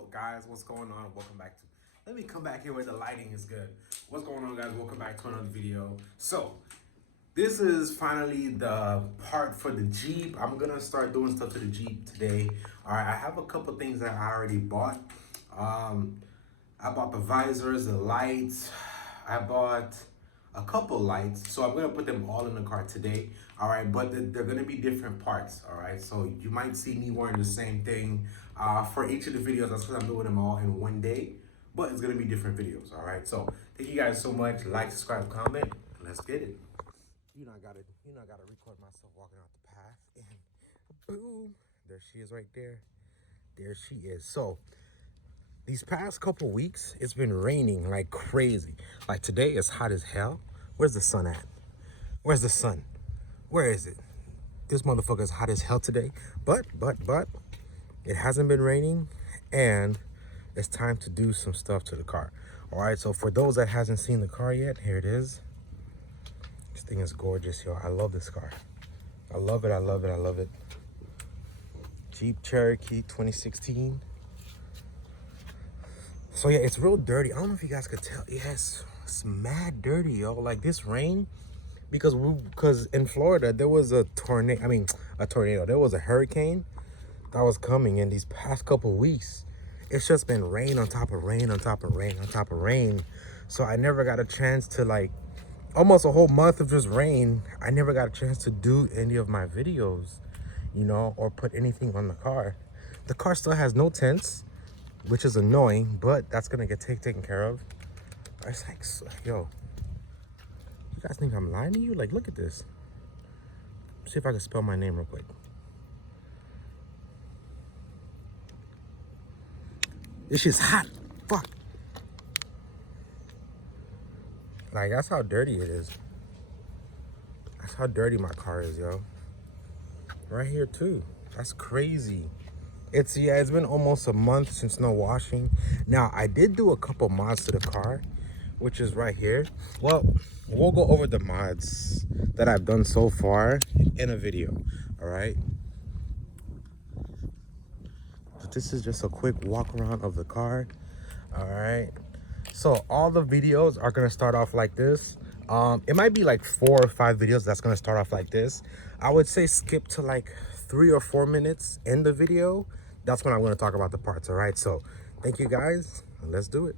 Yo, guys, what's going on? Welcome back to. Let me come back here where the lighting is good. What's going on, guys? Welcome back to another video. So, this is finally the part for the Jeep. I'm gonna start doing stuff to the Jeep today. All right, I have a couple things that I already bought. I bought the visors, the lights. I bought a couple lights, so I'm gonna put them all in the car today. All right, but they're gonna be different parts. All right, so you might see me wearing the same thing for each of the videos. That's because I'm doing them all in one day, but it's gonna be different videos. All right, so thank you guys so much. Like, subscribe, comment. Let's get it. I gotta record myself walking out the path, and boom, there she is right there. There she is. So these past couple weeks, it's been raining like crazy. Like today, it's hot as hell. Where's the sun at? Where's the sun? Where is it? This motherfucker is hot as hell today. But, it hasn't been raining, and it's time to do some stuff to the car. All right, so for those that hasn't seen the car yet, here it is. This thing is gorgeous, yo. I love this car. I love it, I love it, I love it. Jeep Cherokee 2016. So yeah, it's real dirty. I don't know if you guys could tell. Yes, it's mad dirty, yo. Like this rain, because in Florida there was a tornado. There was a hurricane that was coming in these past couple weeks. It's just been rain on top of rain on top of rain on top of rain. So I never got a chance to, like, almost a whole month of just rain. I never got a chance to do any of my videos, you know, or put anything on the car. The car still has no tents, which is annoying, but that's gonna get taken care of. It's like, yo, you guys think I'm lying to you? Like, look at this. See if I can spell my name real quick. This shit's hot. Fuck. Like, that's how dirty it is. That's how dirty my car is, yo. Right here too. That's crazy. It's been almost a month since no washing. Now, I did do a couple mods to the car, which is right here. Well, we'll go over the mods that I've done so far in a video, all right? But this is just a quick walk around of the car, all right? So all the videos are gonna start off like this. It might be like 4 or 5 videos that's gonna start off like this. I would say skip to like 3 or 4 minutes in the video. That's when I'm going to talk about the parts. All right, so thank you guys. Let's do it.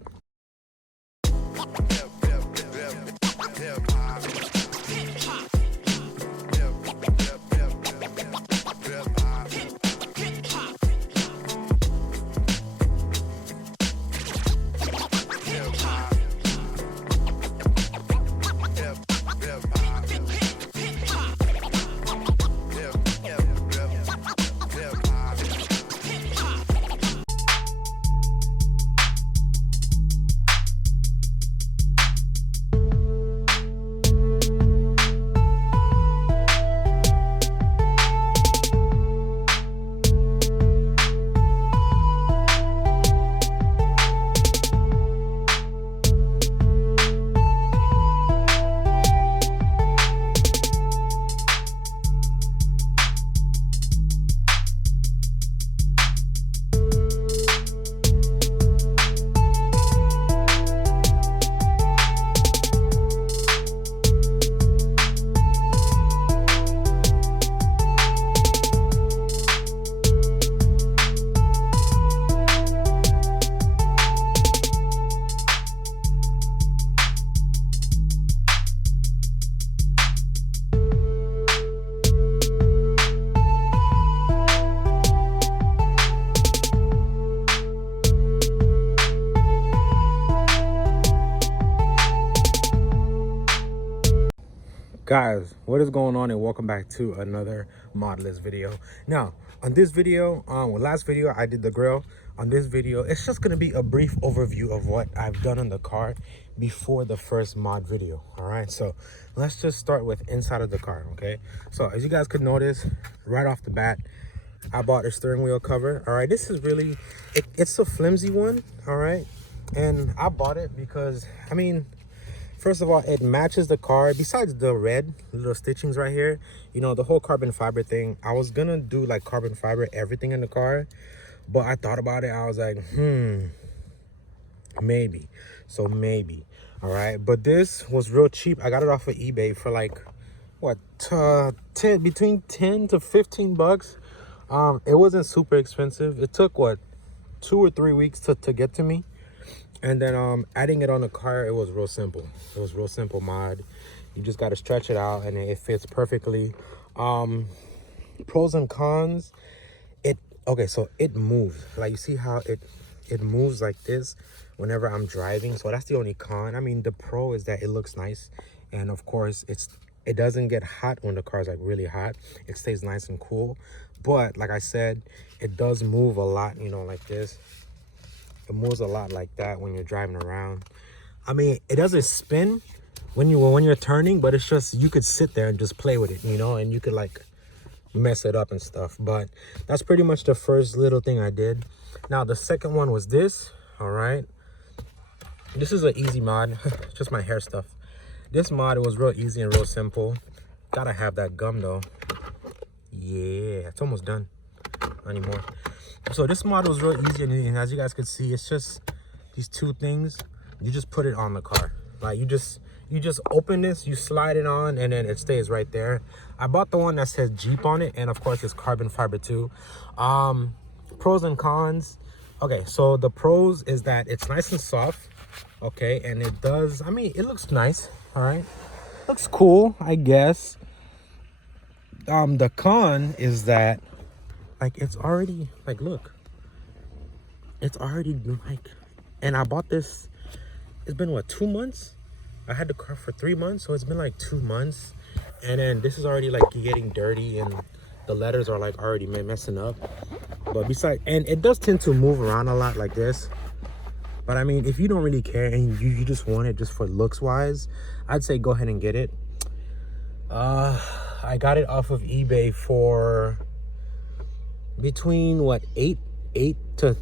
Guys, what is going on, and welcome back to another modless video. Now on this video, last video I did the grill. On this video, it's just gonna be a brief overview of what I've done on the car before the first mod video. All right, so let's just start with inside of the car. Okay, so as you guys could notice right off the bat, I bought a steering wheel cover. All right, this is really it's a flimsy one. All right, and I bought it because, I mean, first of all, it matches the car. Besides the red little stitchings right here, you know, the whole carbon fiber thing, I was gonna do like carbon fiber everything in the car, But I thought about it. I was like, maybe. So maybe. All right. But this was real cheap. I got it off of eBay for like, what, between 10 to 15 bucks. It wasn't super expensive. It took, what, 2 or 3 weeks to get to me. And then adding it on the car, it was real simple. It was real simple mod. You just got to stretch it out and it fits perfectly. Pros and cons. Okay, so it moves. Like, you see how it moves like this whenever I'm driving. So that's the only con. I mean, the pro is that it looks nice, and of course it doesn't get hot when the car's like really hot. It stays nice and cool. But like I said, it does move a lot, you know, like this. It moves a lot like that when you're driving around. I mean, it doesn't spin when you're turning, but it's just, you could sit there and just play with it, you know, and you could like mess it up and stuff. But that's pretty much the first little thing I did. Now the second one was this. All right, this is an easy mod. Just my hair stuff. This mod, it was real easy and real simple. Gotta have that gum though. Yeah, it's almost done. Not anymore. So this mod was real easy, and as you guys can see, it's just these two things. You just put it on the car. Like, you just open this, you slide it on, and then it stays right there. I bought the one that says Jeep on it, and of course it's carbon fiber too. Pros and cons. Okay, so the pros is that it's nice and soft. Okay, and it does, I mean, it looks nice. All right, looks cool, I guess. The con is that, like, it's already, like, look, it's already like, and I bought this, it's been what, 2 months? I had the car for 3 months, so it's been like 2 months. And then this is already like getting dirty, and the letters are like already messing up. But besides, and it does tend to move around a lot like this. But I mean, if you don't really care and you just want it just for looks wise, I'd say go ahead and get it. I got it off of eBay for between what, 8 to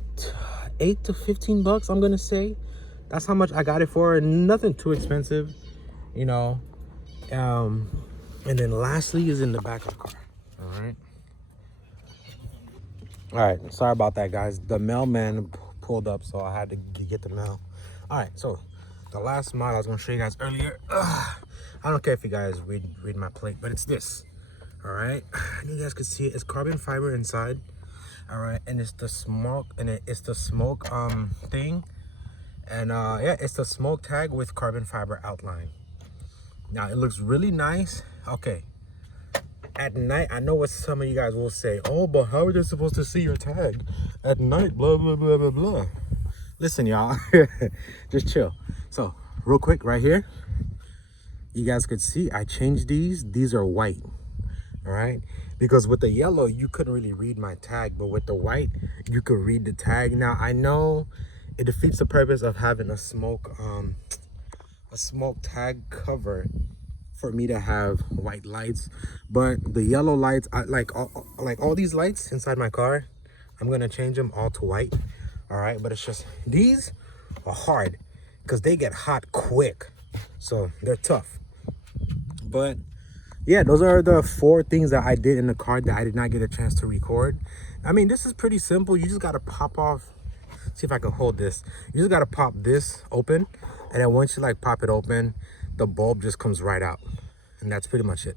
15 bucks, I'm gonna say. That's how much I got it for, and nothing too expensive, you know. And then lastly is in the back of the car. All right, sorry about that, guys. The mailman pulled up, so I had to get the mail. All right, so the last mod I was gonna show you guys earlier. I don't care if you guys read my plate, but it's this. All right, you guys can see it. It's carbon fiber inside. All right, and it's the smoke, it's the smoke thing. And yeah, it's the smoke tag with carbon fiber outline. Now it looks really nice. Okay, at night, I know what some of you guys will say. Oh, but how are they supposed to see your tag at night? Blah blah blah blah blah. Listen, y'all, just chill. So real quick, right here, you guys could see I changed these. These are white. All right, because with the yellow you couldn't really read my tag, but with the white you could read the tag. Now I know it defeats the purpose of having a smoke tag cover for me to have white lights, but the yellow lights, I like all these lights inside my car, I'm gonna change them all to white. All right, but it's just these are hard because they get hot quick, so they're tough. But yeah, those are the 4 things that I did in the car that I did not get a chance to record. I mean, this is pretty simple. You just gotta pop off. See if I can hold this. You just gotta pop this open, and then once you like pop it open, the bulb just comes right out, and that's pretty much it.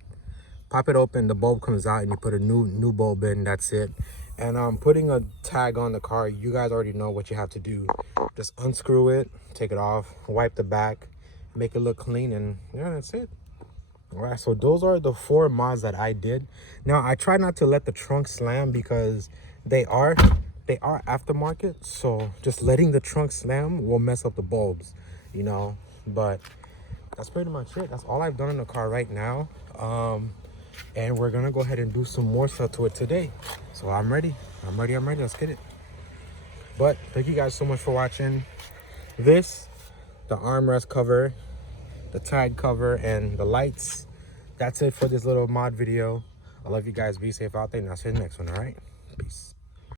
Pop it open, the bulb comes out, and you put a new bulb in. That's it. And putting a tag on the car, you guys already know what you have to do. Just unscrew it, take it off, wipe the back, make it look clean, and yeah, that's it. All right, so those are the 4 mods that I did. Now I try not to let the trunk slam because they are aftermarket, so just letting the trunk slam will mess up the bulbs, you know. But that's pretty much it. That's all I've done in the car right now. And we're gonna go ahead and do some more stuff to it today. So I'm ready. Let's get it. But thank you guys so much for watching. This, the armrest cover, the tag cover, and the lights. That's it for this little mod video. I love you guys. Be safe out there, and I'll see you in the next one. All right, peace.